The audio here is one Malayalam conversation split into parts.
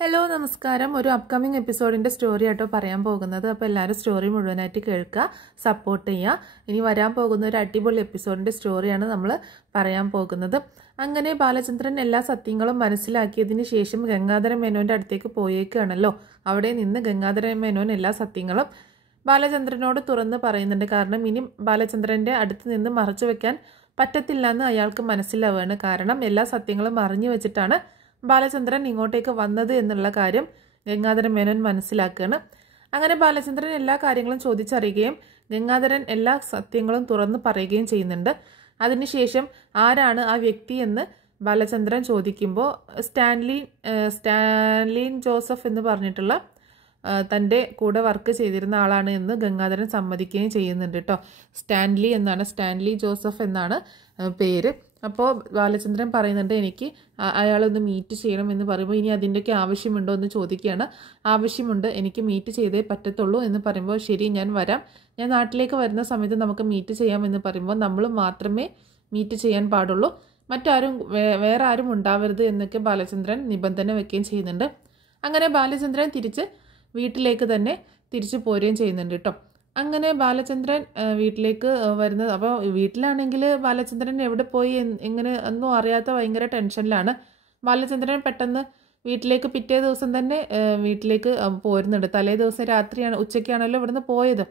ഹലോ നമസ്കാരം. ഒരു അപ്കമിങ് എപ്പിസോഡിൻ്റെ സ്റ്റോറി ആയിട്ടോ പറയാൻ പോകുന്നത്. അപ്പോൾ എല്ലാവരും സ്റ്റോറി മുഴുവനായിട്ട് കേൾക്കുക, സപ്പോർട്ട് ചെയ്യുക. ഇനി വരാൻ പോകുന്ന ഒരു അടിപൊളി എപ്പിസോഡിൻ്റെ സ്റ്റോറിയാണ് നമ്മൾ പറയാൻ പോകുന്നത്. അങ്ങനെ ബാലചന്ദ്രൻ എല്ലാ സത്യങ്ങളും മനസ്സിലാക്കിയതിന് ശേഷം ഗംഗാധര മേനോൻ്റെ അടുത്തേക്ക് പോയേക്കുകയാണല്ലോ. അവിടെ നിന്ന് ഗംഗാധര മേനോൻ എല്ലാ സത്യങ്ങളും ബാലചന്ദ്രനോട് തുറന്ന് പറയുന്നുണ്ട്. കാരണം ഇനി ബാലചന്ദ്രൻ്റെ അടുത്ത് നിന്ന് മറച്ചു വെക്കാൻ പറ്റത്തില്ല എന്ന് അയാൾക്ക് മനസ്സിലാവുകയാണ്. കാരണം എല്ലാ സത്യങ്ങളും അറിഞ്ഞു വെച്ചിട്ടാണ് ബാലചന്ദ്രൻ ഇങ്ങോട്ടേക്ക് വന്നത് എന്നുള്ള കാര്യം ഗംഗാധര മേനോൻ മനസ്സിലാക്കുകയാണ്. അങ്ങനെ ബാലചന്ദ്രൻ എല്ലാ കാര്യങ്ങളും ചോദിച്ചറിയുകയും ഗംഗാധരൻ എല്ലാ സത്യങ്ങളും തുറന്ന് പറയുകയും ചെയ്യുന്നുണ്ട്. അതിനുശേഷം ആരാണ് ആ വ്യക്തി എന്ന് ബാലചന്ദ്രൻ ചോദിക്കുമ്പോൾ സ്റ്റാൻലിൻ ജോസഫ് എന്ന് പറഞ്ഞിട്ടുള്ള തൻ്റെ കൂടെ വർക്ക് ചെയ്തിരുന്ന ആളാണ് എന്ന് ഗംഗാധരൻ സമ്മതിക്കുകയും ചെയ്യുന്നുണ്ട് കേട്ടോ. സ്റ്റാൻലി ജോസഫ് എന്നാണ് പേര്. അപ്പോൾ ബാലചന്ദ്രൻ പറയുന്നുണ്ട് എനിക്ക് അയാളൊന്ന് മീറ്റ് ചെയ്യണം എന്ന് പറയുമ്പോൾ ഇനി അതിൻ്റെയൊക്കെ ആവശ്യമുണ്ടോ എന്ന് ചോദിക്കുകയാണ്. ആവശ്യമുണ്ട്, എനിക്ക് മീറ്റ് ചെയ്തേ പറ്റത്തുള്ളൂ എന്ന് പറയുമ്പോൾ ശരി ഞാൻ വരാം, ഞാൻ നാട്ടിലേക്ക് വരുന്ന സമയത്ത് നമുക്ക് മീറ്റ് ചെയ്യാം എന്ന് പറയുമ്പോൾ നമ്മൾ മാത്രമേ മീറ്റ് ചെയ്യാൻ പാടുള്ളൂ, മറ്റാരും വേറെ ആരും ഉണ്ടാവരുത് എന്നൊക്കെ ബാലചന്ദ്രൻ നിബന്ധന വെക്കുകയും ചെയ്യുന്നുണ്ട്. അങ്ങനെ ബാലചന്ദ്രൻ വീട്ടിലേക്ക് തന്നെ തിരിച്ചു പോരുകയും ചെയ്യുന്നുണ്ട് കേട്ടോ. അങ്ങനെ ബാലചന്ദ്രൻ വീട്ടിലേക്ക് വരുന്നത്, അപ്പോൾ വീട്ടിലാണെങ്കിൽ ബാലചന്ദ്രൻ എവിടെ പോയി എങ്ങനെ ഒന്നും അറിയാത്ത ഭയങ്കര ടെൻഷനിലാണ്. ബാലചന്ദ്രൻ പെട്ടെന്ന് വീട്ടിലേക്ക് പിറ്റേ ദിവസം തന്നെ വീട്ടിലേക്ക് പോരുന്നുണ്ട്. തലേ ദിവസം രാത്രിയാണ്, ഉച്ചയ്ക്കാണല്ലോ ഇവിടുന്ന് പോയത്.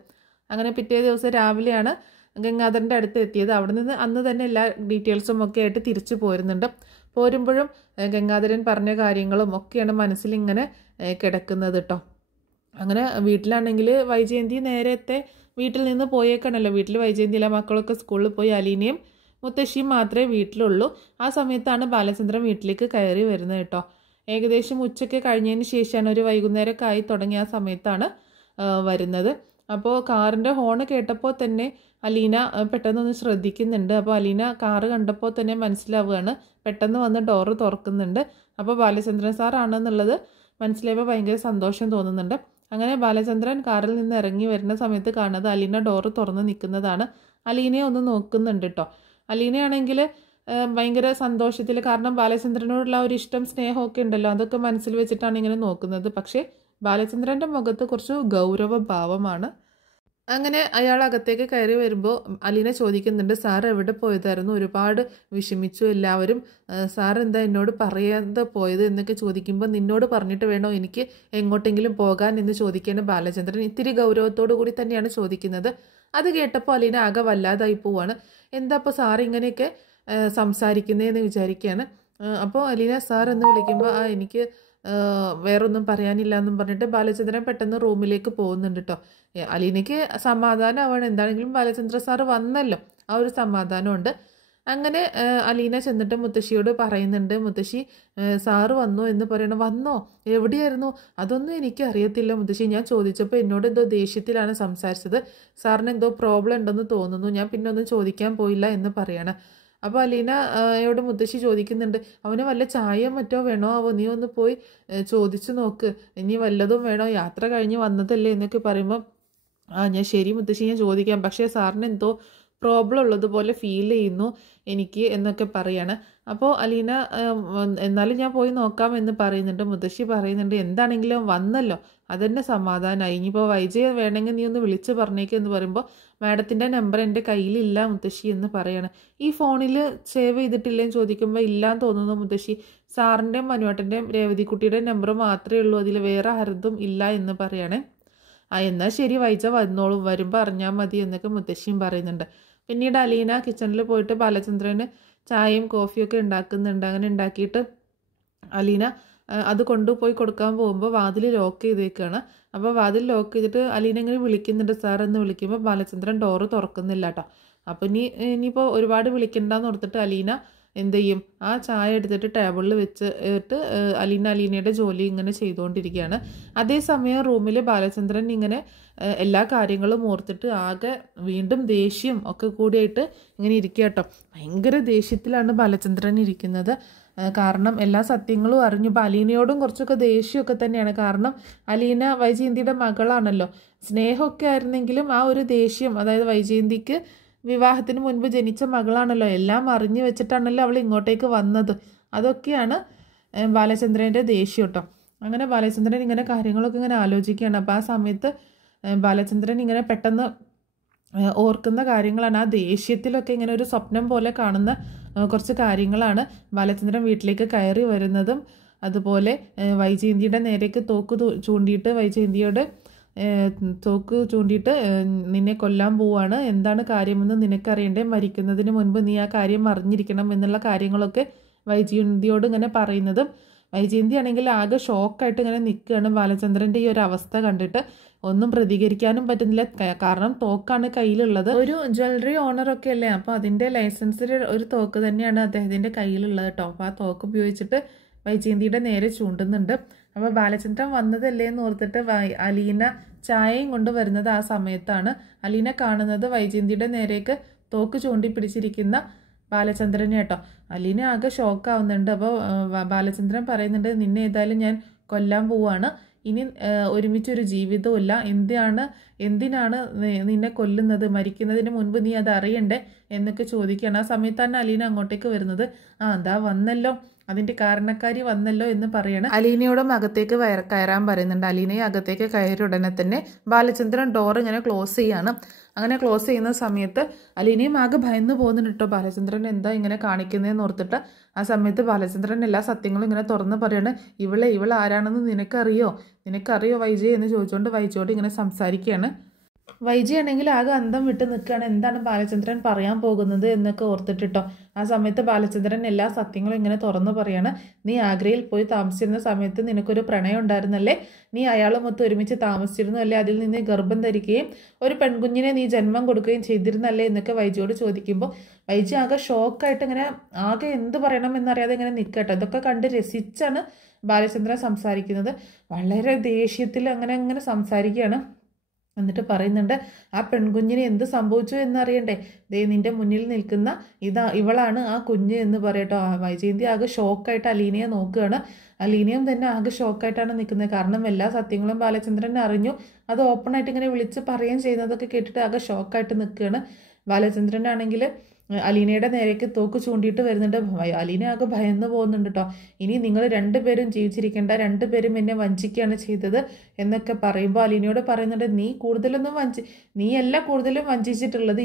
അങ്ങനെ പിറ്റേ ദിവസം രാവിലെയാണ് ഗംഗാധരൻ്റെ അടുത്ത് എത്തിയത്. അവിടെ നിന്ന് അന്ന് തന്നെ എല്ലാ ഡീറ്റെയിൽസും ഒക്കെ ആയിട്ട് തിരിച്ചു പോരുന്നുണ്ട്. പോരുമ്പോഴും ഗംഗാധരൻ പറഞ്ഞ കാര്യങ്ങളും ഒക്കെയാണ് മനസ്സിലിങ്ങനെ കിടക്കുന്നത് കേട്ടോ. അങ്ങനെ വീട്ടിലാണെങ്കിൽ വൈജയന്തി നേരത്തെ വീട്ടിൽ നിന്ന് പോയേക്കണല്ലോ. വീട്ടിൽ വൈജയന്തിയിലെ മക്കളൊക്കെ സ്കൂളിൽ പോയി, അലീനയും മുത്തശ്ശിയും മാത്രമേ വീട്ടിലുള്ളൂ. ആ സമയത്താണ് ബാലചന്ദ്രൻ വീട്ടിലേക്ക് കയറി വരുന്നത് കേട്ടോ. ഏകദേശം ഉച്ചയ്ക്ക് കഴിഞ്ഞതിന് ശേഷമാണ്, ഒരു വൈകുന്നേരമൊക്കെ ആയി തുടങ്ങിയ ആ സമയത്താണ് വരുന്നത്. അപ്പോൾ കാറിൻ്റെ ഹോണ് കേട്ടപ്പോൾ തന്നെ അലീന പെട്ടെന്നൊന്ന് ശ്രദ്ധിക്കുന്നുണ്ട്. അപ്പോൾ അലീന കാറ് കണ്ടപ്പോൾ തന്നെ മനസ്സിലാവുകയാണ്. പെട്ടെന്ന് വന്ന് ഡോറ് തുറക്കുന്നുണ്ട്. അപ്പോൾ ബാലചന്ദ്രൻ സാറാണെന്നുള്ളത് മനസ്സിലായപ്പോൾ ഭയങ്കര സന്തോഷം തോന്നുന്നുണ്ട്. അങ്ങനെ ബാലചന്ദ്രൻ കാറിൽ നിന്ന് ഇറങ്ങി വരുന്ന സമയത്ത് കാണുന്നത് അലീന ഡോറ് തുറന്ന് നിൽക്കുന്നതാണ്. അലീനയെ ഒന്ന് നോക്കുന്നുണ്ട് കേട്ടോ. അലീനയാണെങ്കിൽ ഭയങ്കര സന്തോഷത്തിൽ, കാരണം ബാലചന്ദ്രനോടുള്ള ഒരു ഇഷ്ടം സ്നേഹമൊക്കെ ഉണ്ടല്ലോ, അതൊക്കെ മനസ്സിൽ വെച്ചിട്ടാണ് ഇങ്ങനെ നോക്കുന്നത്. പക്ഷേ ബാലചന്ദ്രൻ്റെ മുഖത്ത് കുറച്ച് ഗൗരവഭാവമാണ്. അങ്ങനെ അയാൾ അകത്തേക്ക് കയറി വരുമ്പോൾ അലീന ചോദിക്കുന്നുണ്ട്, സാർ എവിടെ പോയതായിരുന്നു, ഒരുപാട് വിഷമിച്ചു എല്ലാവരും, സാർ എന്താ എന്നോട് പറയാതെ പോയത് എന്നൊക്കെ ചോദിക്കുമ്പോൾ നിന്നോട് പറഞ്ഞിട്ട് വേണോ എനിക്ക് എങ്ങോട്ടെങ്കിലും പോകാൻ എന്ന് ചോദിക്കുകയാണ് ബാലചന്ദ്രൻ. ഇത്തിരി ഗൗരവത്തോടു കൂടി തന്നെയാണ് ചോദിക്കുന്നത്. അത് കേട്ടപ്പോൾ അലീന ആകെ വല്ലാതായി പോവാണ്. എന്താ അപ്പോൾ സാർ ഇങ്ങനെയൊക്കെ സംസാരിക്കുന്നതെന്ന് വിചാരിക്കുകയാണ്. അപ്പോൾ അലീന സാർ എന്ന് വിളിക്കുമ്പോൾ എനിക്ക് വേറൊന്നും പറയാനില്ല എന്നും പറഞ്ഞിട്ട് ബാലചന്ദ്രൻ പെട്ടെന്ന് റൂമിലേക്ക് പോകുന്നുണ്ട് കേട്ടോ. അലീനയ്ക്ക് സമാധാനമാവാണ്, എന്താണെങ്കിലും ബാലചന്ദ്ര സാറ് വന്നല്ലോ, ആ ഒരു സമാധാനമുണ്ട്. അങ്ങനെ അലീന ചെന്നിട്ട് മുത്തശ്ശിയോട് പറയുന്നുണ്ട്, മുത്തശ്ശി സാറ് വന്നോ എന്ന് പറയണം. വന്നോ, എവിടെയായിരുന്നു, അതൊന്നും എനിക്ക് അറിയത്തില്ല മുത്തശ്ശി, ഞാൻ ചോദിച്ചപ്പോൾ എന്നോട് എന്തോ ദേഷ്യത്തിലാണ് സംസാരിച്ചത്, സാറിന് എന്തോ പ്രോബ്ലം ഉണ്ടെന്ന് തോന്നുന്നു, ഞാൻ പിന്നെ ഒന്നും ചോദിക്കാൻ പോയില്ല എന്ന് പറയണം. അപ്പോൾ അലീനയോട് മുത്തശ്ശി ചോദിക്കുന്നുണ്ട്, അവന് വല്ല ചായയോ മറ്റോ വേണോ ആവോ, നീ ഒന്ന് പോയി ചോദിച്ചു നോക്ക്, ഇനി വല്ലതും വേണോ, യാത്ര കഴിഞ്ഞ് വന്നതല്ലേ എന്നൊക്കെ പറയുമ്പോൾ ഞാൻ ശരി മുത്തശ്ശി ഞാൻ ചോദിക്കാം, പക്ഷേ സാറിന് എന്തോ പ്രോബ്ലം ഉള്ളതുപോലെ ഫീൽ ചെയ്യുന്നു എനിക്ക് എന്നൊക്കെ പറയാണ്. അപ്പോൾ അലീന എന്നാലും ഞാൻ പോയി നോക്കാം എന്ന് പറയുന്നുണ്ട്. മുത്തശ്ശി പറയുന്നുണ്ട്, എന്താണെങ്കിലും വന്നല്ലോ അതെന്നെ സമാധാനമായി, ഇനിയിപ്പോൾ വൈജയ വേണമെങ്കിൽ നീ ഒന്ന് വിളിച്ച് പറഞ്ഞേക്ക് എന്ന് പറയുമ്പോൾ മാഡത്തിൻ്റെ നമ്പർ എൻ്റെ കയ്യിലില്ല മുത്തശ്ശി എന്ന് പറയാണ്. ഈ ഫോണിൽ സേവ് ചെയ്തിട്ടില്ലെന്ന് ചോദിക്കുമ്പോൾ ഇല്ലാന്ന് തോന്നുന്നു മുത്തശ്ശി, സാറിൻ്റെയും മനുവേട്ടൻ്റെയും രേവതിക്കുട്ടിയുടെയും നമ്പർ മാത്രമേ ഉള്ളൂ, അതിൽ വേറെ ആരതും ഇല്ല എന്ന് പറയണേ. എന്നാൽ ശരി വൈജ വന്നോളും, വരുമ്പോൾ അറിഞ്ഞാൽ മതി എന്നൊക്കെ മുത്തശ്ശിയും പറയുന്നുണ്ട്. പിന്നീട് അലീന കിച്ചണിൽ പോയിട്ട് ബാലചന്ദ്രന് ചായയും കോഫിയൊക്കെ ഉണ്ടാക്കുന്നുണ്ട്. അങ്ങനെ ഉണ്ടാക്കിയിട്ട് അലീന അത് കൊണ്ടുപോയി കൊടുക്കാൻ പോകുമ്പോൾ വാതിൽ ലോക്ക് ചെയ്തേക്കാണ്. അപ്പോൾ വാതിൽ ലോക്ക് ചെയ്തിട്ട് അലീന ഇങ്ങനെ വിളിക്കുന്നുണ്ട് സാർ എന്ന് വിളിക്കുമ്പോൾ ബാലചന്ദ്രൻ ഡോറ് തുറക്കുന്നില്ല കേട്ടോ. അപ്പോൾ ഇനിയിപ്പോൾ ഒരുപാട് വിളിക്കണ്ടെന്ന് ഓർത്തിട്ട് അലീന എന്ത് ചെയ്യും, ആ ചായ എടുത്തിട്ട് ടേബിളിൽ വെച്ചിട്ട് അലീനയുടെ ജോലി ഇങ്ങനെ ചെയ്തുകൊണ്ടിരിക്കുകയാണ്. അതേസമയം റൂമിൽ ബാലചന്ദ്രൻ ഇങ്ങനെ എല്ലാ കാര്യങ്ങളും ഓർത്തിട്ട് ആകെ വീണ്ടും ദേഷ്യം ഒക്കെ കൂടിയായിട്ട് ഇങ്ങനെ ഇരിക്കുക കേട്ടോ. ഭയങ്കര ദേഷ്യത്തിലാണ് ബാലചന്ദ്രൻ ഇരിക്കുന്നത്. കാരണം എല്ലാ സത്യങ്ങളും അറിഞ്ഞു. ഇപ്പോൾ അലീനയോടും കുറച്ചൊക്കെ ദേഷ്യമൊക്കെ തന്നെയാണ്. കാരണം അലീന വൈജയന്തിയുടെ മകളാണല്ലോ. സ്നേഹമൊക്കെ ആയിരുന്നെങ്കിലും ആ ഒരു ദേഷ്യം, അതായത് വൈജയന്തിക്ക് വിവാഹത്തിന് മുൻപ് ജനിച്ച മകളാണല്ലോ, എല്ലാം അറിഞ്ഞു വെച്ചിട്ടാണല്ലോ അവൾ ഇങ്ങോട്ടേക്ക് വന്നത്. അതൊക്കെയാണ് ബാലചന്ദ്രൻ്റെ ദേഷ്യം കേട്ടോ. അങ്ങനെ ബാലചന്ദ്രൻ ഇങ്ങനെ കാര്യങ്ങളൊക്കെ ഇങ്ങനെ ആലോചിക്കുകയാണ്. അപ്പോൾ ആ സമയത്ത് ബാലചന്ദ്രൻ ഇങ്ങനെ പെട്ടെന്ന് ഓർക്കുന്ന കാര്യങ്ങളാണ്, ആ ദേഷ്യത്തിലൊക്കെ ഇങ്ങനെ ഒരു സ്വപ്നം പോലെ കാണുന്ന കുറച്ച് കാര്യങ്ങളാണ്. ബാലചന്ദ്രൻ വീട്ടിലേക്ക് കയറി വരുന്നതും അതുപോലെ വൈജയന്തിയുടെ നേരേക്ക് തോക്ക് ചൂണ്ടിയിട്ട് വൈജയന്തിയോട് തോക്ക് ചൂണ്ടിയിട്ട് നിന്നെ കൊല്ലാൻ പോവാണ്, എന്താണ് കാര്യമെന്ന് നിനക്കറിയണ്ടേ, മരിക്കുന്നതിന് മുൻപ് നീ ആ കാര്യം അറിഞ്ഞിരിക്കണം എന്നുള്ള കാര്യങ്ങളൊക്കെ വൈജയന്തിയോട് ഇങ്ങനെ പറയുന്നതും, വൈജയന്തി ആണെങ്കിൽ ആകെ ഷോക്കായിട്ട് ഇങ്ങനെ നിൽക്കുകയാണ് ബാലചന്ദ്രൻ്റെ ഈ ഒരു അവസ്ഥ കണ്ടിട്ട്. ഒന്നും പ്രതികരിക്കാനും പറ്റുന്നില്ല, കാരണം തോക്കാണ് കയ്യിലുള്ളത്. ഒരു ജ്വല്ലറി ഓണറൊക്കെ അല്ലേ, അപ്പോൾ അതിൻ്റെ ലൈസൻസിൽ ഒരു തോക്ക് തന്നെയാണ് അദ്ദേഹത്തിൻ്റെ കയ്യിലുള്ളത് കേട്ടോ. അപ്പോൾ ആ തോക്ക് ഉപയോഗിച്ചിട്ട് വൈജയന്തിയുടെ നേരെ ചൂണ്ടുന്നുണ്ട്. അപ്പോൾ ബാലചന്ദ്രൻ വന്നതല്ലേ എന്ന് ഓർത്തിട്ട് അലീന ചായയും കൊണ്ട് വരുന്നത് ആ സമയത്താണ്. അലീന കാണുന്നത് വൈജയന്തിയുടെ നേരേക്ക് തോക്ക് ചൂണ്ടി പിടിച്ചിരിക്കുന്ന ബാലചന്ദ്രനെ കേട്ടോ. അലീന ആകെ ഷോക്കാവുന്നുണ്ട്. അപ്പോൾ ബാലചന്ദ്രൻ പറയുന്നുണ്ട്, നിന്നെ ഏതായാലും ഞാൻ കൊല്ലാൻ പോവാണ്, ഇനി ഒരുമിച്ചൊരു ജീവിതവുമില്ല, എന്തിനാണ് നിന്നെ കൊല്ലുന്നത്, മരിക്കുന്നതിന് മുൻപ് നീ അത് അറിയണ്ടേ എന്നൊക്കെ ചോദിക്കുകയാണ്. ആ സമയത്താണ് അലീന അങ്ങോട്ടേക്ക് വരുന്നത്. അതാ വന്നല്ലോ, അതിൻ്റെ കാരണക്കാരി വന്നല്ലോ എന്ന് പറയണം. അലീനയോടും അകത്തേക്ക് കയറാൻ പറയുന്നുണ്ട്. അലീനയെ അകത്തേക്ക് കയറിയ ഉടനെ തന്നെ ബാലചന്ദ്രൻ ഡോർ ഇങ്ങനെ ക്ലോസ് ചെയ്യാണ്. അങ്ങനെ ക്ലോസ് ചെയ്യുന്ന സമയത്ത് അലീനയും ആകെ ഭയന്ന് പോകുന്നുണ്ട് കേട്ടോ, ബാലചന്ദ്രൻ എന്താ ഇങ്ങനെ കാണിക്കുന്നതെന്ന് ഓർത്തിട്ട്. ആ സമയത്ത് ബാലചന്ദ്രൻ എല്ലാ സത്യങ്ങളും ഇങ്ങനെ തുറന്ന് പറയാണ്. ഇവൾ ആരാണെന്ന് നിനക്കറിയോ വൈജയ് എന്ന് ചോദിച്ചുകൊണ്ട് വൈജയോട് ഇങ്ങനെ സംസാരിക്കുകയാണ്. വൈജയ് ആണെങ്കിൽ ആകെ അന്തം വിട്ട് നിൽക്കുകയാണ്, എന്താണ് ബാലചന്ദ്രൻ പറയാൻ പോകുന്നത് എന്നൊക്കെ ഓർത്തിട്ടോ. ആ സമയത്ത് ബാലചന്ദ്രൻ എല്ലാ സത്യങ്ങളും ഇങ്ങനെ തുറന്നു പറയാണ്. നീ ആഗ്രയിൽ പോയി താമസിച്ചിരുന്ന സമയത്ത് നിനക്കൊരു പ്രണയം ഉണ്ടായിരുന്നല്ലേ, നീ അയാളുമൊത്ത് ഒരുമിച്ച് താമസിച്ചിരുന്നു അല്ലേ, അതിൽ നിന്ന് ഗർഭം ധരിക്കുകയും ഒരു പെൺകുഞ്ഞിനെ നീ ജന്മം കൊടുക്കുകയും ചെയ്തിരുന്നല്ലേ എന്നൊക്കെ വൈജയോട് ചോദിക്കുമ്പോൾ വൈജയ് ആകെ ഷോക്കായിട്ട് ഇങ്ങനെ ആകെ എന്ത് പറയണം എന്നറിയാതെ ഇങ്ങനെ നിൽക്കട്ടെ. ഇതൊക്കെ കണ്ട് രസിച്ചാണ് ബാലചന്ദ്രൻ സംസാരിക്കുന്നത്. വളരെ ദേഷ്യത്തിൽ അങ്ങനെ സംസാരിക്കുകയാണ്. എന്നിട്ട് പറയുന്നുണ്ട്, ആ പെൺകുഞ്ഞിന് എന്ത് സംഭവിച്ചു എന്നറിയണ്ടേ, ദേ നിന്റെ മുന്നിൽ നിൽക്കുന്ന ഇവളാണ് ആ കുഞ്ഞ് എന്ന് പറയട്ടോ. വൈജയന്തി ആകെ ഷോക്കായിട്ട് അലീനയെ നോക്കുകയാണ്. അലീനയും തന്നെ ആകെ ഷോക്കായിട്ടാണ് നിൽക്കുന്നത്, കാരണം എല്ലാ സത്യങ്ങളും ബാലചന്ദ്രൻ അറിഞ്ഞു. അത് ഓപ്പണായിട്ട് ഇങ്ങനെ വിളിച്ച് പറയുകയും ചെയ്യുന്നതൊക്കെ കേട്ടിട്ട് ആകെ ഷോക്കായിട്ട് നിൽക്കുകയാണ്. ബാലചന്ദ്രനാണെങ്കിൽ അലീനയുടെ നേരേക്ക് തോക്ക് ചൂണ്ടിയിട്ട് വരുന്നുണ്ട്. അലീന ആകെ ഭയന്ന് പോകുന്നുണ്ട് കേട്ടോ. ഇനി നിങ്ങൾ രണ്ടുപേരും ജീവിച്ചിരിക്കേണ്ട, രണ്ടുപേരും എന്നെ വഞ്ചിക്കുകയാണ് ചെയ്തത് എന്നൊക്കെ പറയുമ്പോൾ അലീനയോട് പറയുന്നുണ്ട്, നീയല്ല കൂടുതലും വഞ്ചിച്ചിട്ടുള്ളത്,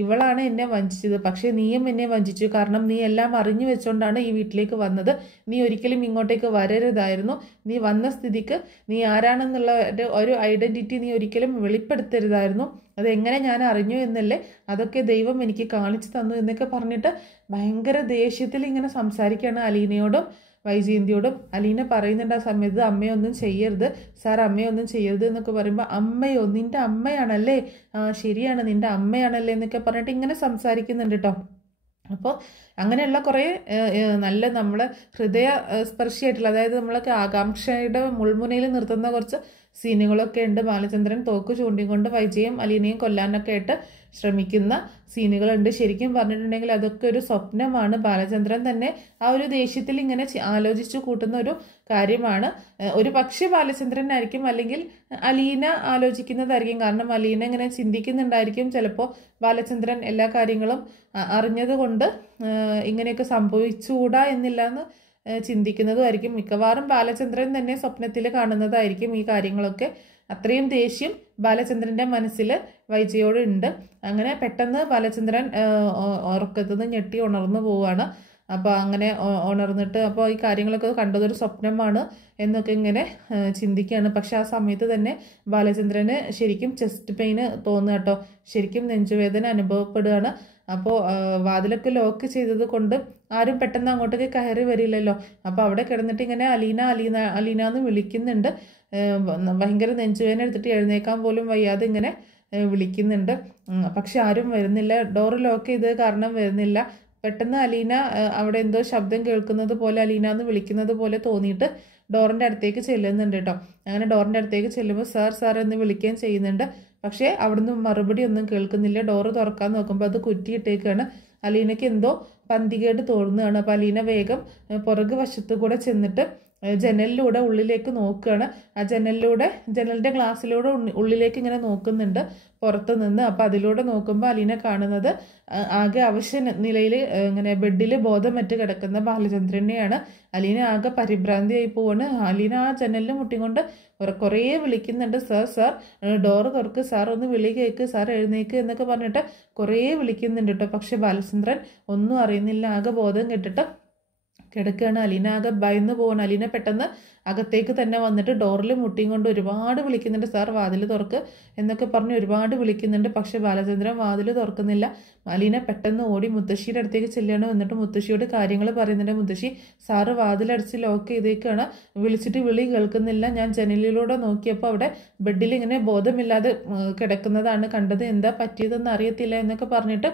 ഇവളാണ് എന്നെ വഞ്ചിച്ചത്. പക്ഷേ നീയും എന്നെ വഞ്ചിച്ചു, കാരണം നീ എല്ലാം അറിഞ്ഞു വെച്ചുകൊണ്ടാണ് ഈ വീട്ടിലേക്ക് വന്നത്. നീ ഒരിക്കലും ഇങ്ങോട്ടേക്ക് വരരുതായിരുന്നു. നീ വന്ന സ്ഥിതിക്ക് നീ ആരാണെന്നുള്ള ഒരു ഐഡന്റിറ്റി നീ ഒരിക്കലും വെളിപ്പെടുത്തരുതായിരുന്നു. അതെങ്ങനെ ഞാൻ അറിഞ്ഞു എന്നല്ലേ, അതൊക്കെ ദൈവം എനിക്ക് കാണിച്ചു തന്നു എന്നൊക്കെ പറഞ്ഞിട്ട് ഭയങ്കര ദേഷ്യത്തിൽ ഇങ്ങനെ സംസാരിക്കുകയാണ് അലീനയോടും വൈജയന്തിയോടും. അലീന പറയുന്നുണ്ട് ആ സമയത്ത്, അമ്മയൊന്നും ചെയ്യരുത് സാർ, അമ്മയൊന്നും ചെയ്യരുത് എന്നൊക്കെ പറയുമ്പോൾ, അമ്മയോ, നിന്റെ അമ്മയാണല്ലേ, ശരിയാണ് നിന്റെ അമ്മയാണല്ലേ എന്നൊക്കെ പറഞ്ഞിട്ട് ഇങ്ങനെ സംസാരിക്കുന്നുണ്ട് കേട്ടോ. അപ്പോൾ അങ്ങനെയുള്ള കുറേ നല്ല നമ്മളെ ഹൃദയ സ്പർശിയായിട്ടുള്ള, അതായത് നമ്മളൊക്കെ ആകാംക്ഷയുടെ മുൾമുനയിൽ നിർത്തുന്ന കുറച്ച് സീനുകളൊക്കെ ഉണ്ട്. ബാലചന്ദ്രൻ തോക്ക് ചൂണ്ടിക്കൊണ്ട് വൈജയും അലീനയും കൊല്ലാനൊക്കെ ആയിട്ട് ശ്രമിക്കുന്ന സീനുകളുണ്ട്. ശരിക്കും പറഞ്ഞിട്ടുണ്ടെങ്കിൽ അതൊക്കെ ഒരു സ്വപ്നമാണ്. ബാലചന്ദ്രൻ തന്നെ ആ ഒരു ദേഷ്യത്തിൽ ഇങ്ങനെ ആലോചിച്ചു കൂട്ടുന്ന ഒരു കാര്യമാണ്. ഒരു പക്ഷേ ബാലചന്ദ്രനായിരിക്കും, അല്ലെങ്കിൽ അലീന ആലോചിക്കുന്നതായിരിക്കും. കാരണം അലീന ഇങ്ങനെ ചിന്തിക്കുന്നുണ്ടായിരിക്കും, ചിലപ്പോൾ ബാലചന്ദ്രൻ എല്ലാ കാര്യങ്ങളും അറിഞ്ഞത് കൊണ്ട് ഇങ്ങനെയൊക്കെ സംഭവിച്ചുകൂടാ എന്നില്ല എന്ന് ചിന്തിക്കുന്നതുമായിരിക്കും. മിക്കവാറും ബാലചന്ദ്രൻ തന്നെ സ്വപ്നത്തിൽ കാണുന്നതായിരിക്കും ഈ കാര്യങ്ങളൊക്കെ. അത്രയും ദേഷ്യം ബാലചന്ദ്രൻ്റെ മനസ്സിൽ വൈജയോട് ഉണ്ട്. അങ്ങനെ പെട്ടെന്ന് ബാലചന്ദ്രൻ ഉറക്കത്തു നിന്ന് ഞെട്ടി ഉണർന്നു പോവുകയാണ്. അപ്പോൾ അങ്ങനെ ഉണർന്നിട്ട് അപ്പോൾ ഈ കാര്യങ്ങളൊക്കെ കണ്ടതൊരു സ്വപ്നമാണ് എന്നൊക്കെ ഇങ്ങനെ ചിന്തിക്കുകയാണ്. പക്ഷെ ആ സമയത്ത് തന്നെ ബാലചന്ദ്രന് ശരിക്കും ചെസ്റ്റ് പെയിന് തോന്നുക കേട്ടോ, ശരിക്കും നെഞ്ചുവേദന അനുഭവപ്പെടുകയാണ്. അപ്പോൾ വാതിലൊക്കെ ലോക്ക് ചെയ്തത് കൊണ്ട് ആരും പെട്ടെന്ന് അങ്ങോട്ടേക്ക് കയറി വരില്ലല്ലോ. അപ്പോൾ അവിടെ കിടന്നിട്ട് ഇങ്ങനെ അലീന എന്ന് വിളിക്കുന്നുണ്ട്. ഭയങ്കര നെഞ്ചുവേദന എടുത്തിട്ട് എഴുന്നേക്കാൻ പോലും വയ്യാതെ ഇങ്ങനെ വിളിക്കുന്നുണ്ട്. പക്ഷെ ആരും വരുന്നില്ല, ഡോറ് ലോക്ക് ചെയ്തത് കാരണം വരുന്നില്ല. പെട്ടെന്ന് അലീന അവിടെ എന്തോ ശബ്ദം കേൾക്കുന്നത് പോലെ, അലീന എന്ന് വിളിക്കുന്നത് പോലെ തോന്നിയിട്ട് ഡോറിൻ്റെ അടുത്തേക്ക് ചെല്ലുന്നുണ്ട് കേട്ടോ. അങ്ങനെ ഡോറിൻ്റെ അടുത്തേക്ക് ചെല്ലുമ്പോൾ സാർ എന്ന് വിളിക്കുകയും ചെയ്യുന്നുണ്ട്. പക്ഷേ അവിടുന്ന് മറുപടി ഒന്നും കേൾക്കുന്നില്ല. ഡോറ് തുറക്കാൻ നോക്കുമ്പോൾ അത് കുറ്റിയിട്ടേക്കാണ്. അലീനയ്ക്ക് എന്തോ പന്തികേട് തോന്നുകയാണ്. അപ്പോൾ അലീന വേഗം പുറകു വശത്ത് കൂടെ ചെന്നിട്ട് ജനലിലൂടെ ഉള്ളിലേക്ക് നോക്കുകയാണ്. ആ ജനലിൻ്റെ ഗ്ലാസ്സിലൂടെ ഉള്ളിലേക്ക് ഇങ്ങനെ നോക്കുന്നുണ്ട് പുറത്ത് നിന്ന്. അപ്പോൾ അതിലൂടെ നോക്കുമ്പോൾ അലീന കാണുന്നത് ആകെ അവശ്യ നിലയിൽ ഇങ്ങനെ ബെഡിൽ ബോധമറ്റ് കിടക്കുന്ന ബാലചന്ദ്രനെയാണ്. അലീന ആകെ പരിഭ്രാന്തിയായി പോവാണ്. അലീന ആ ജനലിൽ മുട്ടിക്കൊണ്ട് കുറേ വിളിക്കുന്നുണ്ട്, സാർ ഡോറ് തുറക്ക്, സാർ ഒന്ന് വിളി കേൾക്ക്, സാർ എഴുന്നേക്ക് എന്നൊക്കെ പറഞ്ഞിട്ട് കുറേ വിളിക്കുന്നുണ്ട് കേട്ടോ. പക്ഷെ ബാലചന്ദ്രൻ ഒന്നും അറിയുന്നില്ല, ആകെ ബോധം കെട്ടിട്ട് കിടക്കുകയാണ്. അലീന ആകെ ഭയന്ന് പോവാണ്. അലീന പെട്ടെന്ന് അകത്തേക്ക് തന്നെ വന്നിട്ട് ഡോറിൽ മുട്ടിയും കൊണ്ട് ഒരുപാട് വിളിക്കുന്നുണ്ട്, സാർ വാതിൽ തുറക്ക് എന്നൊക്കെ പറഞ്ഞ് ഒരുപാട് വിളിക്കുന്നുണ്ട്. പക്ഷെ ബാലചന്ദ്രൻ വാതിൽ തുറക്കുന്നില്ല. അലീന പെട്ടെന്ന് ഓടി മുത്തശ്ശിയുടെ അടുത്തേക്ക് ചെല്ലുകയാണ്. എന്നിട്ട് മുത്തശ്ശിയോട് കാര്യങ്ങൾ പറയുന്നുണ്ട്. മുത്തശ്ശി, സാറ് വാതിലടച്ച് ലോക്ക് ചെയ്തേക്കാണ്, വിളിച്ചിട്ട് വിളി കേൾക്കുന്നില്ല, ഞാൻ ജനലിലൂടെ നോക്കിയപ്പോൾ അവിടെ ബെഡിൽ ഇങ്ങനെ ബോധമില്ലാതെ കിടക്കുന്നതാണ് കണ്ടത്, എന്താ പറ്റിയതെന്ന് അറിയത്തില്ല എന്നൊക്കെ പറഞ്ഞിട്ട്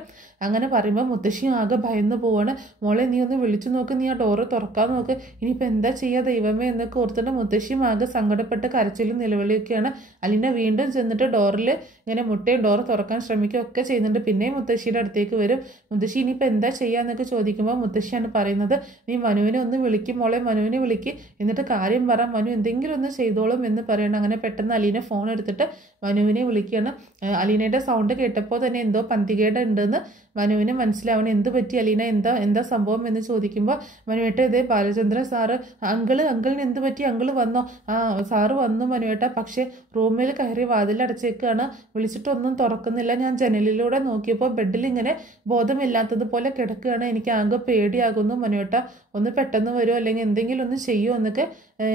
അങ്ങനെ പറയുമ്പോൾ മുത്തശ്ശി ആകെ ഭയന്ന് പോവാണ്. മോളെ, നീ ഒന്ന് വിളിച്ചു നോക്ക്, നീ ആ ഡോറ് തുറക്കാൻ നോക്ക്, ഇനിയിപ്പോൾ എന്താ ചെയ്യുക ദൈവമേ എന്നൊക്കെ ഓർത്തിട്ട് മുത്തശ്ശിയും ആകെ സങ്കടപ്പെട്ട് കരച്ചിലും നിലവിളിയൊക്കെയാണ്. അലീന വീണ്ടും ചെന്നിട്ട് ഡോറിൽ ഇങ്ങനെ മുട്ടയും ഡോറ് തുറക്കാൻ ശ്രമിക്കുകയൊക്കെ ചെയ്യുന്നുണ്ട്. പിന്നെയും മുത്തശ്ശിയുടെ അടുത്തേക്ക് വരും. മുത്തശ്ശി ഇനിയിപ്പോൾ എന്താ ചെയ്യാന്നൊക്കെ ചോദിക്കുമ്പോൾ മുത്തശ്ശിയാണ് പറയുന്നത്, നീ മനുവിനെ ഒന്ന് വിളിക്കും മോളെ, മനുവിനെ വിളിക്ക്, എന്നിട്ട് കാര്യം പറ, മനു എന്തെങ്കിലും ഒന്ന് ചെയ്തോളും എന്ന് പറയണം. അങ്ങനെ പെട്ടെന്ന് അലീന ഫോൺ എടുത്തിട്ട് മനുവിനെ വിളിക്കുകയാണ്. അലീനയുടെ സൗണ്ട് കേട്ടപ്പോൾ തന്നെ എന്തോ പന്തികേട് ഉണ്ടെന്ന് മനുവിന് മനസ്സിലാവണം. എന്ത് പറ്റി അലീന, എന്താ സംഭവം എന്ന് ചോദിക്കുമ്പോൾ മനുവേട്ട, ഇതേ ബാലചന്ദ്രൻ സാറ്, അങ്കിളിന് എന്ത് പറ്റി, അങ്കിള് വന്നോ? ആ സാറ് വന്നു മനുവേട്ട, പക്ഷേ റൂമിൽ കയറി വാതിലടച്ചേക്കാണ്, വിളിച്ചിട്ടൊന്നും തുറക്കുന്നില്ല, ഞാൻ ജനലിലൂടെ നോക്കിയപ്പോൾ ബെഡിൽ ഇങ്ങനെ ബോധമില്ലാത്തതുപോലെ കിടക്കുകയാണ്, എനിക്ക് ആകെ പേടിയാകുന്നു മനുവേട്ട, ഒന്ന് പെട്ടെന്ന് വരുമോ അല്ലെങ്കിൽ എന്തെങ്കിലും ഒന്ന് ചെയ്യുമോ എന്നൊക്കെ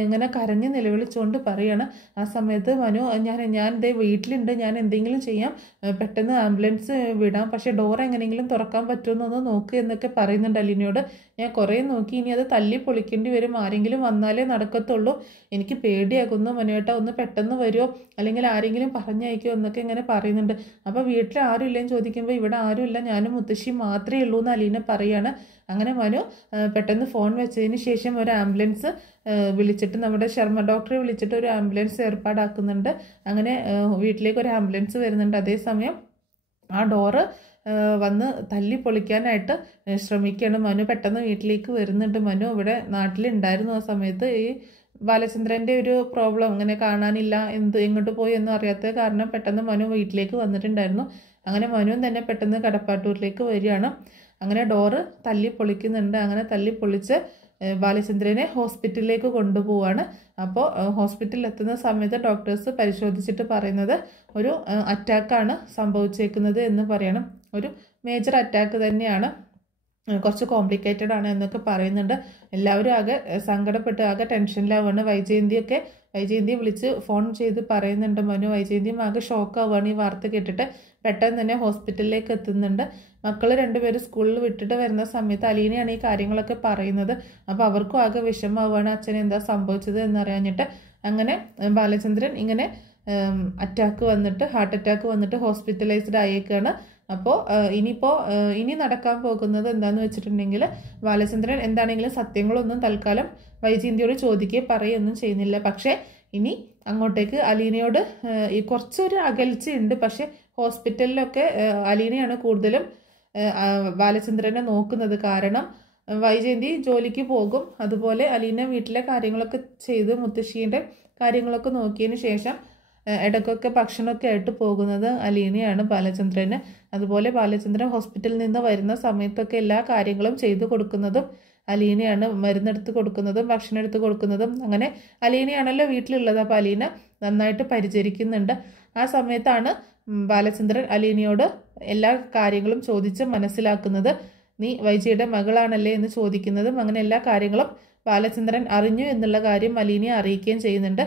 ഇങ്ങനെ കരഞ്ഞ് നിലവിളിച്ചുകൊണ്ട് പറയാണ്. ആ സമയത്ത് മനു, ഞാൻ ഇതേ വീട്ടിലുണ്ട്, ഞാൻ എന്തെങ്കിലും ചെയ്യാം, പെട്ടെന്ന് ആംബുലൻസ് വിടാം, പക്ഷേ ഡോർ എങ്ങനെയെങ്കിലും തുറക്കാൻ പറ്റുമെന്നൊന്ന് നോക്ക് എന്നൊക്കെ പറയുന്നുണ്ട് അലീനയോട്. ഞാൻ കുറേ നോക്കി, ഇനി അത് തല്ലി പൊളിക്കേണ്ടി വരും, ആരെങ്കിലും വന്നാലേ നടക്കത്തുള്ളൂ, എനിക്ക് പേടിയാകുന്നു മനുവേട്ട, ഒന്ന് പെട്ടെന്ന് വരുമോ അല്ലെങ്കിൽ ആരെങ്കിലും പറഞ്ഞയക്കുമോ എന്നൊക്കെ ഇങ്ങനെ പറയുന്നുണ്ട്. അപ്പോൾ വീട്ടിൽ ആരും ഇല്ലെന്ന് ചോദിക്കുമ്പോൾ ഇവിടെ ആരുമില്ല, ഞാനും മുത്തശ്ശി മാത്രമേ ഉള്ളൂ എന്ന് അലീന പറയാണ്. അങ്ങനെ മനു പെട്ടെന്ന് ഫോൺ വെച്ചതിന് ശേഷം ഒരു ആംബുലൻസ് വിളിച്ചിട്ട്, നമ്മുടെ ശർമ്മ ഡോക്ടറെ വിളിച്ചിട്ട് ഒരു ആംബുലൻസ് ഏർപ്പാടാക്കുന്നുണ്ട്. അങ്ങനെ വീട്ടിലേക്ക് ഒരു ആംബുലൻസ് വരുന്നുണ്ട്. അതേസമയം ആ ഡോറ് വന്ന് തല്ലി പൊളിക്കാനായിട്ട് ശ്രമിക്കുകയാണ്. മനു പെട്ടെന്ന് വീട്ടിലേക്ക് വരുന്നുണ്ട്. മനു ഇവിടെ നാട്ടിലുണ്ടായിരുന്നു. ആ സമയത്ത് ഈ ബാലചന്ദ്രൻ്റെ ഒരു പ്രോബ്ലം ഇങ്ങനെ കാണാനില്ല, എങ്ങോട്ട് പോയി എന്നും അറിയാത്ത കാരണം പെട്ടെന്ന് മനു വീട്ടിലേക്ക് വന്നിട്ടുണ്ടായിരുന്നു. അങ്ങനെ മനുവും തന്നെ പെട്ടെന്ന് കടപ്പാട്ടൂരിലേക്ക് വരികയാണ്. അങ്ങനെ ഡോറ് തല്ലി പൊളിക്കുന്നുണ്ട്. അങ്ങനെ തല്ലി പൊളിച്ച് ബാലചന്ദ്രനെ ഹോസ്പിറ്റലിലേക്ക് കൊണ്ടുപോവാണ്. അപ്പോൾ ഹോസ്പിറ്റലിൽ എത്തുന്ന സമയത്ത് ഡോക്ടേഴ്സ് പരിശോധിച്ചിട്ട് പറയുന്നത് ഒരു അറ്റാക്കാണ് സംഭവിച്ചേക്കുന്നത് എന്ന് പറയണം. ഒരു മേജർ അറ്റാക്ക് തന്നെയാണ്, കുറച്ച് കോംപ്ലിക്കേറ്റഡ് ആണ് എന്നൊക്കെ പറയുന്നുണ്ട്. എല്ലാവരും ആകെ സങ്കടപ്പെട്ട് ആകെ ടെൻഷനിലാവുകയാണ്. വൈജയന്തിയെ വിളിച്ച് ഫോൺ ചെയ്ത് പറയുന്നുണ്ട് മനു. വൈജയന്തിയും ആകെ ഷോക്കാവുകയാണ് ഈ വാർത്ത കേട്ടിട്ട്. പെട്ടെന്ന് തന്നെ ഹോസ്പിറ്റലിലേക്ക് എത്തുന്നുണ്ട്. മക്കൾ രണ്ടുപേരും സ്കൂളിൽ വിട്ടിട്ട് വരുന്ന സമയത്ത് അലീനയാണ് ഈ കാര്യങ്ങളൊക്കെ പറയുന്നത്. അപ്പോൾ അവർക്കും ആകെ വിഷമാവുകയാണ്, അച്ഛൻ എന്താ സംഭവിച്ചത് എന്നറിയാഞ്ഞിട്ട്. അങ്ങനെ ബാലചന്ദ്രൻ ഇങ്ങനെ ഹാർട്ട് അറ്റാക്ക് വന്നിട്ട് ഹോസ്പിറ്റലൈസ്ഡ് ആയേക്കാണ്. അപ്പോൾ ഇനി നടക്കാൻ പോകുന്നത് എന്താണെന്ന് വെച്ചിട്ടുണ്ടെങ്കിൽ, ബാലചന്ദ്രൻ എന്താണെങ്കിലും സത്യങ്ങളൊന്നും തൽക്കാലം വൈജയന്തിയോട് ചോദിക്കുകയോ പറയുകയൊന്നും ചെയ്യുന്നില്ല. പക്ഷേ ഇനി അങ്ങോട്ടേക്ക് അലീനയോട് കുറച്ചൊരു അകൽച്ചയുണ്ട്. പക്ഷേ ഹോസ്പിറ്റലിലൊക്കെ അലീനയാണ് കൂടുതലും ബാലചന്ദ്രനെ നോക്കുന്നത്. കാരണം വൈജയന്തി ജോലിക്ക് പോകും, അതുപോലെ അലീന വീട്ടിലെ കാര്യങ്ങളൊക്കെ ചെയ്ത് മുത്തശ്ശീൻ്റെ കാര്യങ്ങളൊക്കെ നോക്കിയതിന് ശേഷം ഇടയ്ക്കൊക്കെ ഭക്ഷണമൊക്കെ ആയിട്ട് പോകുന്നത് അലീനയാണ് ബാലചന്ദ്രന്. അതുപോലെ ബാലചന്ദ്രൻ ഹോസ്പിറ്റലിൽ നിന്ന് വരുന്ന സമയത്തൊക്കെ എല്ലാ കാര്യങ്ങളും ചെയ്തു കൊടുക്കുന്നതും അലീനയാണ്. മരുന്നെടുത്ത് കൊടുക്കുന്നതും ഭക്ഷണം എടുത്ത് കൊടുക്കുന്നതും അങ്ങനെ അലീനയാണല്ലോ വീട്ടിലുള്ളത്. അപ്പോൾ അലീന നന്നായിട്ട് പരിചരിക്കുന്നുണ്ട്. ആ സമയത്താണ് ബാലചന്ദ്രൻ അലീനയോട് എല്ലാ കാര്യങ്ങളും ചോദിച്ച് മനസ്സിലാക്കുന്നത്. നീ വൈജയുടെ മകളാണല്ലേ എന്ന് ചോദിക്കുന്നതും അങ്ങനെ എല്ലാ കാര്യങ്ങളും ബാലചന്ദ്രൻ അറിഞ്ഞു എന്നുള്ള കാര്യം അലീനയെ അറിയിക്കുകയും ചെയ്യുന്നുണ്ട്.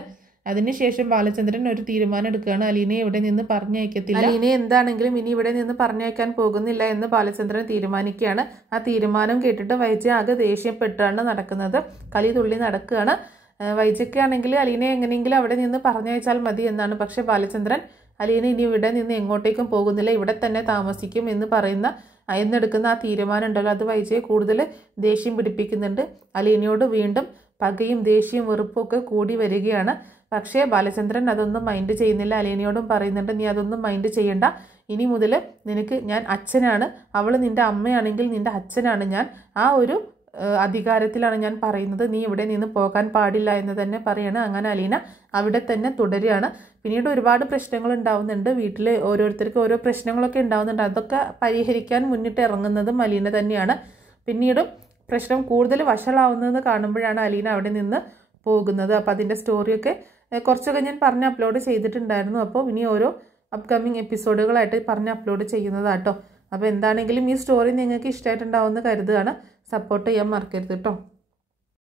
അതിനുശേഷം ബാലചന്ദ്രൻ ഒരു തീരുമാനം എടുക്കുകയാണ്. അലീനയെ ഇവിടെ നിന്ന് പറഞ്ഞയക്കത്തില്ല, അലീനയെ എന്താണെങ്കിലും ഇനി ഇവിടെ നിന്ന് പറഞ്ഞയക്കാൻ പോകുന്നില്ല എന്ന് ബാലചന്ദ്രൻ തീരുമാനിക്കുകയാണ്. ആ തീരുമാനം കേട്ടിട്ട് വൈജ ആകെ ദേഷ്യപ്പെട്ടാണ് നടക്കുന്നത്, കലി തുള്ളി നടക്കുകയാണ്. വൈജയ്ക്കാണെങ്കിൽ അലീനയെ എങ്ങനെയെങ്കിലും അവിടെ നിന്ന് പറഞ്ഞയച്ചാൽ മതി എന്നാണ്. പക്ഷെ ബാലചന്ദ്രൻ അലീന ഇനി ഇവിടെ നിന്ന് എങ്ങോട്ടേക്കും പോകുന്നില്ല, ഇവിടെ തന്നെ താമസിക്കും എന്നെടുക്കുന്ന ആ തീരുമാനം ഉണ്ടല്ലോ, അത് വൈജയെ കൂടുതൽ ദേഷ്യം പിടിപ്പിക്കുന്നുണ്ട്. അലീനയോട് വീണ്ടും പകയും ദേഷ്യവും വെറുപ്പും ഒക്കെ കൂടി വരികയാണ്. പക്ഷേ ബാലചന്ദ്രൻ അതൊന്നും മൈൻഡ് ചെയ്യുന്നില്ല. അലീനയോടും പറയുന്നുണ്ട്, നീ അതൊന്നും മൈൻഡ് ചെയ്യണ്ട, ഇനി മുതൽ നിനക്ക് ഞാൻ അച്ഛനാണ്, അവൾ നിൻ്റെ അമ്മയാണെങ്കിൽ നിൻ്റെ അച്ഛനാണ് ഞാൻ. ആ ഒരു അധികാരത്തിലാണ് ഞാൻ പറയുന്നത്, നീ ഇവിടെ നിന്ന് പോകാൻ പാടില്ല എന്ന് തന്നെ പറയാണ്. അങ്ങനെ അലീന അവിടെ തന്നെ തുടരുകയാണ്. പിന്നീട് ഒരുപാട് പ്രശ്നങ്ങൾ ഉണ്ടാവുന്നുണ്ട്, വീട്ടിൽ ഓരോരുത്തർക്ക് ഓരോ പ്രശ്നങ്ങളൊക്കെ ഉണ്ടാവുന്നുണ്ട്. അതൊക്കെ പരിഹരിക്കാൻ മുന്നിട്ട് ഇറങ്ങുന്നതും അലീന തന്നെയാണ്. പിന്നീടും പ്രശ്നം കൂടുതൽ വഷളാവുന്നതെന്ന് കാണുമ്പോഴാണ് അലീന അവിടെ നിന്ന് പോകുന്നത്. അപ്പോൾ അതിൻ്റെ സ്റ്റോറിയൊക്കെ കുറച്ചൊക്കെ ഞാൻ പറഞ്ഞ് അപ്ലോഡ് ചെയ്തിട്ടുണ്ടായിരുന്നു. അപ്പോൾ ഇനി ഓരോ അപ്കമ്മിങ് എപ്പിസോഡുകളായിട്ട് പറഞ്ഞ് അപ്ലോഡ് ചെയ്യുന്നതാട്ടോ. അപ്പോൾ എന്താണെങ്കിലും ഈ സ്റ്റോറി നിങ്ങൾക്ക് ഇഷ്ടമായിട്ടുണ്ടാവുമെന്ന് കരുതുകയാണ്. സപ്പോർട്ട് ചെയ്യാൻ മറക്കരുത് കേട്ടോ.